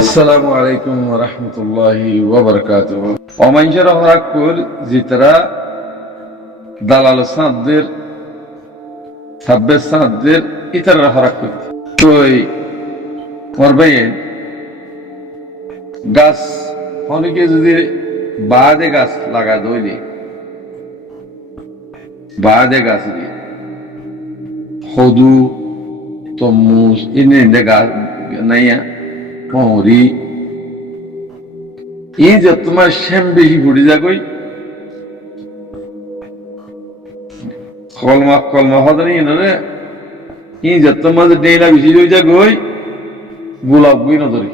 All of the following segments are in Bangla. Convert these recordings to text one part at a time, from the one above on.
আসসালামু আলাইকুম ওয়া রাহমাতুল্লাহি ওয়া বারাকাতুহু। অমাইশার হরাকুর জিতরা দালাল সাদদের সাব্বের সাদদের ইতারা হরাকুর তোই করবে গাছ অনেকে যদি বাদে গাছ লাগা দইলি বাদে গাছ দিয়ে হদু তরমুজ ইনে গাছ নাইয়া মরি এই যে তোমার শ্যাম বেশি ফুটে যাগই কলমা হদানি রে এই যে তোমার ডেলা বেশি হয়ে যাগই গোলাপ গুই নদরি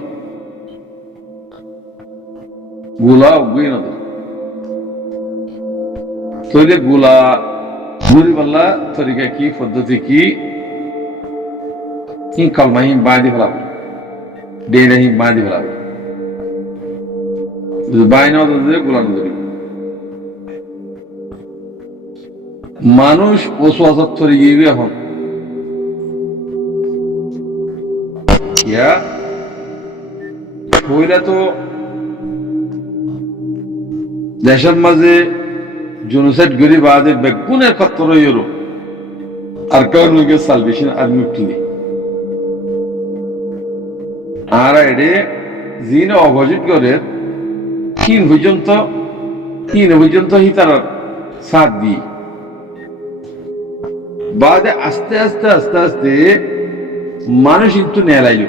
তৈরি গোলা ঘুরি পাল্লা তরিকা কি পদ্ধতি কি কলমাহীন বাঁধি ফেলাবো ডেলাহীন বাঁধি ফেলাবো বাইনা গোলা নদরি মানুষ পশু আসার তরি গিয়ে এখন হইলে তো দেশের মাঝে জনসাইড গরি বাদে বেগুনের ক্ষেত্র ইউরো আর কার লোকের সালভেশন আর্মি উঠিনি আর এডে জিন অপোজিট করে তিন পর্যন্ত হিতার সাথ দি বাদে আস্তে আস্তে আস্তে আস্তে মানুষ কিন্তু নেলাইল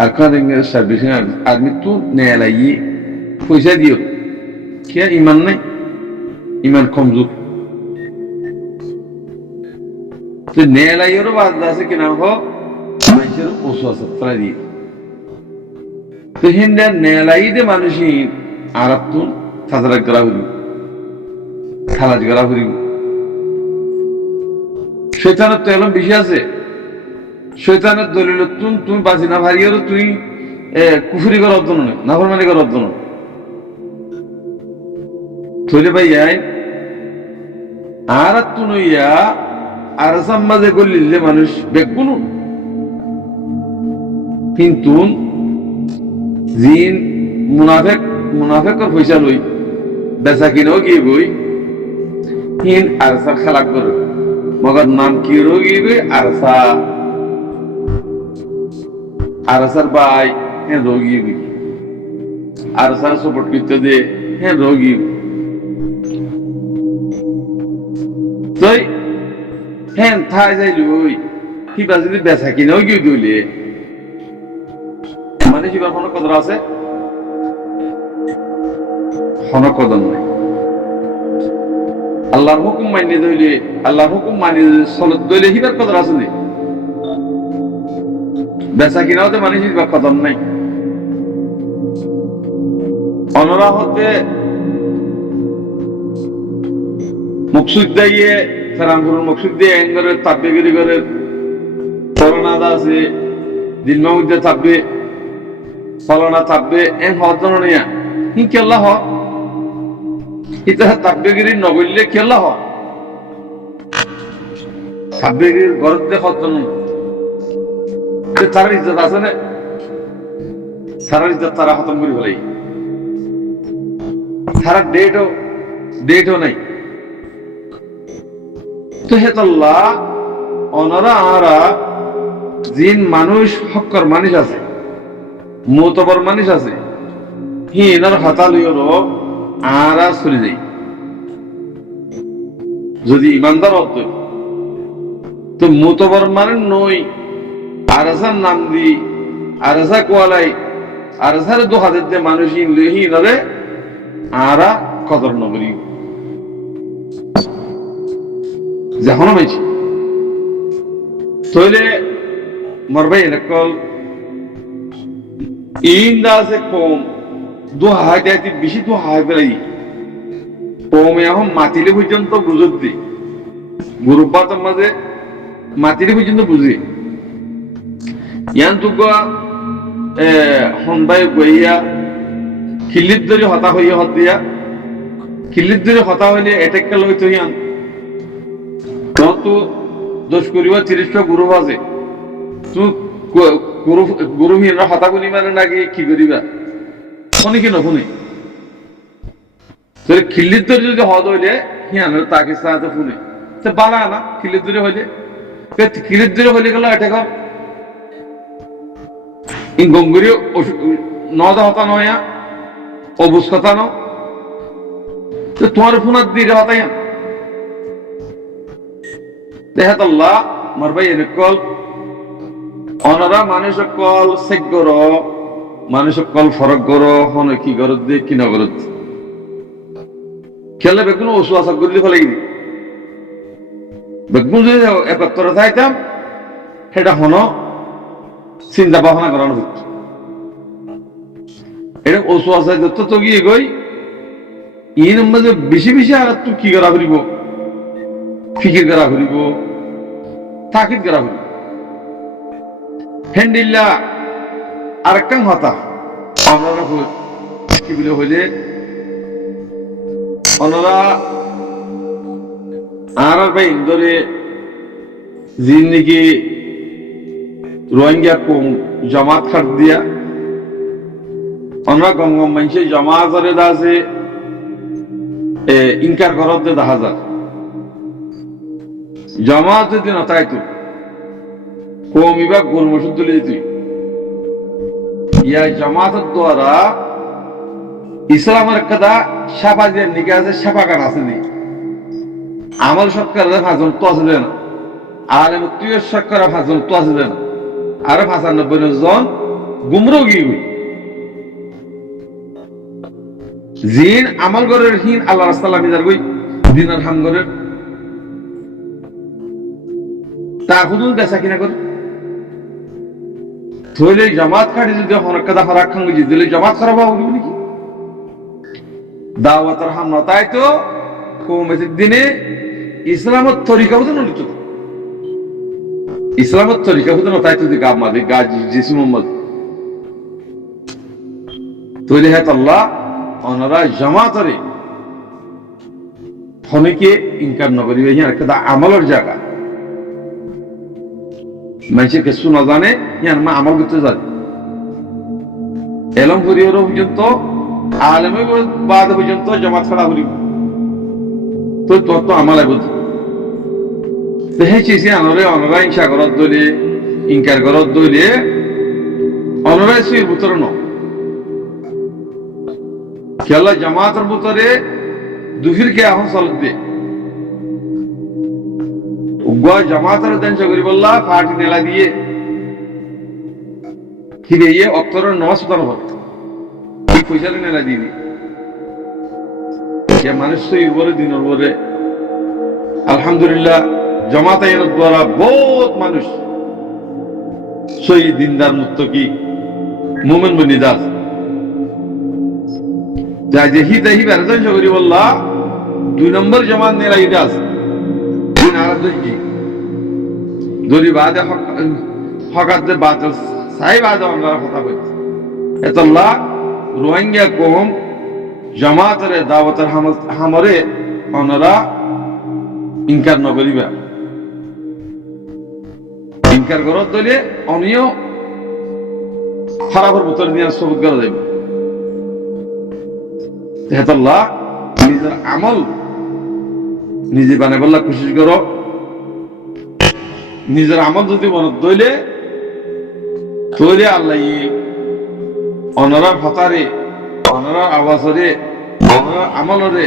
আর কার সালভেশন আর্মি তো নেলাই পয়সা দিও কে ইমান নাই ইমান কমজোর তো নেলাইয়েরও বাদ আছে কিনা হোক মানুষের পশু আছে তারা দিয়ে তো হিন্দা নেলাই দে মানুষই আরাতুন সাজারা করা হইল খালাজ করা হইল শৈতানের তো এলম বেশি আছে শৈতানের দলিল তুমি বাঁচি না ভারিয়েরও তুই কুফুরি করার অর্জন নয় নাফরমানি করার অর্জন নয় থইলে ভাই আর তুনইয়া আর মাঝে করলিলে মানুষ বেগুন কিন্তু জিন মুনাফেকর পয়সা লই বেচা কিনেও গিয়ে বই হিন আরসার খেলা করে মগর নাম কি রোগী গই আরসার ভাই হ্যাঁ রোগী গই আরসার সাপোর্ট করতে দে হ্যাঁ রোগী তাই হ্যাঁ থাই যাইল ওই কিবা যদি বেচা কিনেও গিয়ে দইলে মানে শিবার কোনো কদর আছে কোনো কদর নাই আল্লাহর হুকুম মানি দইলে আল্লাহর হুকুম মানি চলত দইলে শিবার কদর আছে নি বেচা কিনাও তো মানে শিবার কদর নাই অনরা হতে মকসুদ দিয়ে ফেরাঙ্গুর মকসুদ দিয়ে এঙ্গরের তাব্বেগিরি করে করোনাদা আছে দিলমা মধ্যে থাকবে ফলনা থাকবে এন হজন নিয়া হি কেল্লা হ ইতা তাব্বেগিরি নগরলে কেল্লা হ তাব্বেগির গরতে হজন তার ইজ্জত আছে না তার ইজ্জত তারা খতম করে ফেলাই তারা ডেটও নাই তো হেতল্লাহ অনরা আরা জিন মানুষ হক্কর মানুষ আছে মোতবর মানুষ আছে হিনার হাতালিওরও আরা চলে যাই যদি ইমানদার অর্থ তো মোতবর মানে নই আরসার নাম দি আরসা কোয়ালাই আরসার দু হাতের যে মানুষ হিনারে আরা কদর নগরী যখন হয়েছে তইলে মরবাই নকল ইন্দা আছে কম দু হাই দেয় বেশি দু হাই বেলাই কমে এখন মাতিলে পর্যন্ত বুঝত দি গুরুপাতের মাঝে মাতিলে পর্যন্ত বুঝে ইয়ান তুকা হনবাই গইয়া খিল্লির ধরে হতা হইয়া হত দিয়া খিল্লির ধরে হতা হইলে এটেক্কা লই তো ইয়ান তো দোষ করিবা 30টা গুরু আছে তুই গুরুহীনরা হতা গুনি মানে নাকি কি করিবা শুনি কি নশুনি খিল্লির ধরে যদি হদ হইলে হিয়ান তাকে সাহায্য শুনে সে বালা না খিল্লির ধরে হইলে খিল্লির ধরে হইলে গেল এটা কর ইন গঙ্গুরি নদা হতা নয়া অবুজ কথা ন তোমার ফোনার দিয়ে হতাই দেহাত আল্লাহ মার ভাই এনেকল অনারা মানুষ কল চেক গর মানুষ কল ফরক গর হন কি গরত দিয়ে কি নগরত খেলে বেগুন ওষু আশা করলে ফেলে গিয়ে বেগুন যদি একত্তরে চাইতাম সেটা হন চিন্তা ভাবনা করানো হচ্ছে এটা ওষু আশা যত তো গিয়ে গই ই নম্বর যে বেশি বেশি আর তুই কি করা করিব ফিকির করা করিব তাকিদ করা করিব হেন্ডিল্লা আরেকটা হতা আমরা কি বলে হইলে ওনারা আর ভাই ধরে জিন্দিগি রোহিঙ্গা কম জামাত খাট দিয়া ওনারা গঙ্গম মানুষের জামাতে আছে ইনকার করতে দেখা যায় জামাত যদি না তাই তো কমিবা গরমসুদ তুলে দিত ইয়া জামাতের দ্বারা ইসলামের কথা সাফা যে নিকে আছে সাফা কান আছে নি আমল সৎকার ফাঁজন তো আছে না আর তুই সৎকার ফাঁজন তো আছে না আর 95 জন গুমরো গিয়ে জিন আমল গরের হিন আল্লাহ রাস্তা মিজার গই দিনার হাম গরের তা হুদুল দেশা কিনা কর থইলে জামাত খাড়ি যদি হরক কথা হরাক খান বুঝি দিলে জামাত খারাপ হবে নাকি দাওয়াতের হামলা তাই তো কৌমের দিনে ইসলামের তরিকা হতো না ইসলামের তরিকা হতো না তাই তো দিকে আমাদের গাছ জিসি মোহাম্মদ তৈরি হ্যাঁ আল্লাহ ওনারা জামাতরে ফোনেকে ইনকার নগরী একটা আমলের জায়গা মানুষের কিছু না জানে ইয়ার মা আমল করতে জানে এলম পরিবার পর্যন্ত আলেমে বাদ পর্যন্ত জামাত খাড়া করি তো তোর তো আমাল বুঝ দেখেছি আনরে অনরা ইনশা করত দইলে ইনকার করত দইলে অনরা সুইর ভিতরে ন খেলা জামাতের ভিতরে দুফিরকে এখন চলত দে জামাতের দেন চকরি বললা ফাটি নেলা দিয়ে ফিরে ইয়ে অক্তরের নমাজ সুতানো হত এই পয়সালে নেলা দিয়ে দিয়ে মানুষ তো উপরে দিনের উপরে আলহামদুলিল্লাহ জামাত আইনের দ্বারা বহুত মানুষ শহীদ দিনদার মুত্তকি মুমিন বনিদাস যা যেহি দেহি বেরজন চকরি বললা 2 নম্বর জামাত নেলা ইদাস দিন আরব দেখি দরি বাদে হকাতে বাদল সাই বাদে আমরা কথা বলছি এতল্লাহ রোহিঙ্গা কম জামাতের দাওয়াতের হামরে ওনারা ইনকার নগরিবা ইনকার করত দলে অনিও খারাপের ভিতর দিয়ে সবুত করা যাবে এতল্লাহ নিজের আমল নিজে বানাই বললা কোশিশ করো নিজের আমল যদি মনে দইলে তৈলে আল্লাহ অনরার হতারে অনরার আওয়াজরে অনরার আমলরে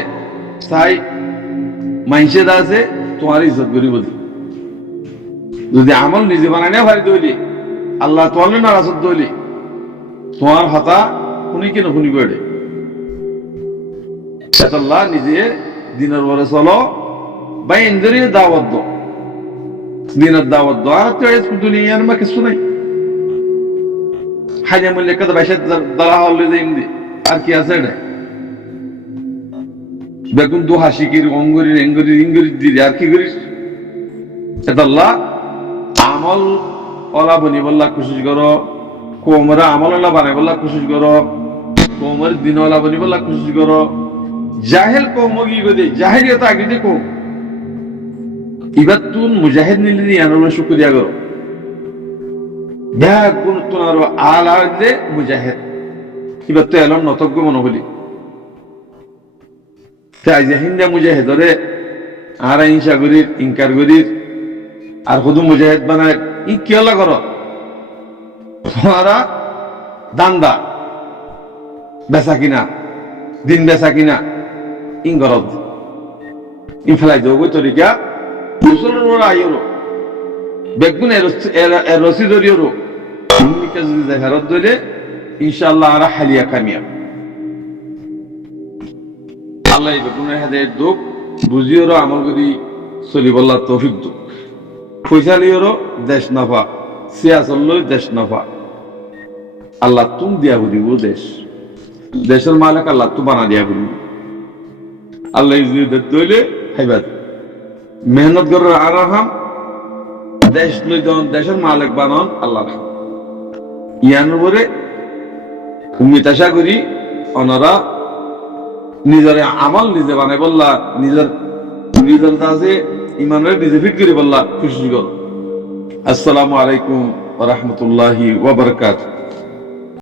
চাই মাইসে আছে তোমার ইজ্জত করিব যদি আমল নিজে বানাই না ভাই দইলে আল্লাহ তোমার নারাজত দইলে তোমার হতা শুনি কেন শুনিব এড়ে আল্লাহ নিজে দিনের পরে চলো বা ইন্দ্রিয় দাওয়াত দো দিনের দাওয়াত দো আর তো দুনিয়ার মা কিছু নাই হাজা মূল্যে কত বাইশে দাঁড়া হলে যে আর কি আছে এটা বেগুন দু হাসিকির অঙ্গুরির এঙ্গুরির ইঙ্গুরির দিদি আর কি করিস আল্লাহ আমল ওলা বনি বললা কোশিশ করো কোমরা আমল ওলা বানাই বললা কোশিশ করো কোমর দিন ওলা বনি বললা কোশিশ করো জাহেল কৌম কি করে জাহেরিয়ত আগে যে কৌম এবার তুন মুজাহিদ নিলে আন্দোলন শুক্রিয়া করো ব্যাগ গুরুত্ব আরো আলা হইলে মুজাহিদ এবার তো এলম নতজ্ঞ মনে হলি তাই যে হিন্দা মুজাহিদরে আর হিংসা করির ইনকার করির আর শুধু মুজাহিদ বানায় ই কি হলা কর তোমারা দান্দা বেচা কিনা দিন বেচা কিনা ইন গরদ ইন ফেলাই দেব তরিকা মুসলমানরা আইরো বেগুন এর রসি ধরিও ভূমিকা যদি দেখারত ধরে ইনশাআল্লাহ আর হালিয়া কামিয়াব আল্লাহ বেগুনের হাতে দুঃখ বুঝিওরও আমল করি চলিবল্লা তৌফিক দুঃখ পয়সা লিওরও দেশ নাফা সিয়াসল দেশ নাফা আল্লাহ তুম দিয়া বুঝিব দেশের মালিক আল্লাহ তু বানা দিয়া বুঝিব আল্লাহ দইলে খাইবাদ মেহনত করে আর হাম দেশ লই দেশের মালিক বানন আল্লাহ ইয়ান উপরে উম্মিদ আশা করি ওনারা নিজের আমল নিজে বানাই বললা নিজের কাছে ইমানের নিজে ফিট করে বললা খুশি কর। আসসালামু আলাইকুম ওয়া রাহমাতুল্লাহি ওয়া বারাকাতুহু।